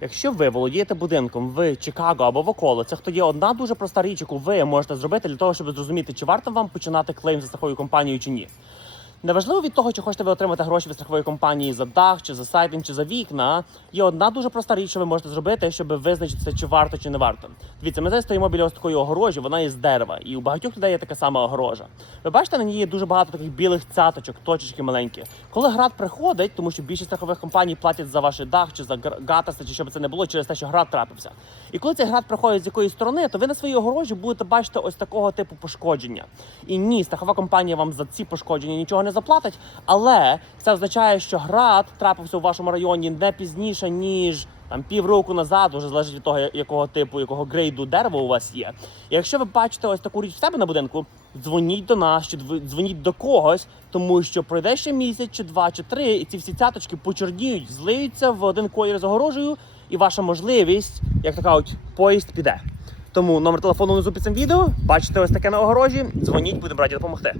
Якщо ви володієте будинком в Чикаго або в околицях, то є одна дуже проста річ, яку ви можете зробити для того, щоб зрозуміти, чи варто вам починати клейм за страховою компанією чи ні. Неважливо від того, чи хочете ви отримати гроші від страхової компанії за дах, чи за сайпінг, чи за вікна. Є одна дуже проста річ, що ви можете зробити, щоб визначитися, чи варто, чи не варто. Дивіться, ми зараз стоїмо біля ось такої огорожі, вона із дерева, і у багатьох людей є така сама огорожа. Ви бачите, на ній є дуже багато таких білих цяточок, точечки маленькі. Коли град приходить, тому що більшість страхових компаній платять за ваш дах чи за гатаси, чи щоб це не було через те, що град трапився. І коли цей град приходить з якоїсь сторони, то ви на своїй огорожі будете бачити ось такого типу пошкодження. І ні, страхова компанія вам за ці пошкодження нічого не заплатить, але це означає, що град трапився у вашому районі не пізніше, ніж там півроку назад, вже залежить від того, якого типу, якого грейду дерева у вас є. І якщо ви бачите ось таку річ в себе на будинку, дзвоніть до нас, чи дзвоніть до когось, тому що пройде ще місяць, чи два, чи три, і ці всі цяточки почорніють, злиються в один колір з огорожею, і ваша можливість, як така от поїзд піде. Тому номер телефону внизу під цим відео. Бачите ось таке на огорожі. Дзвоніть, будемо раді допомогти.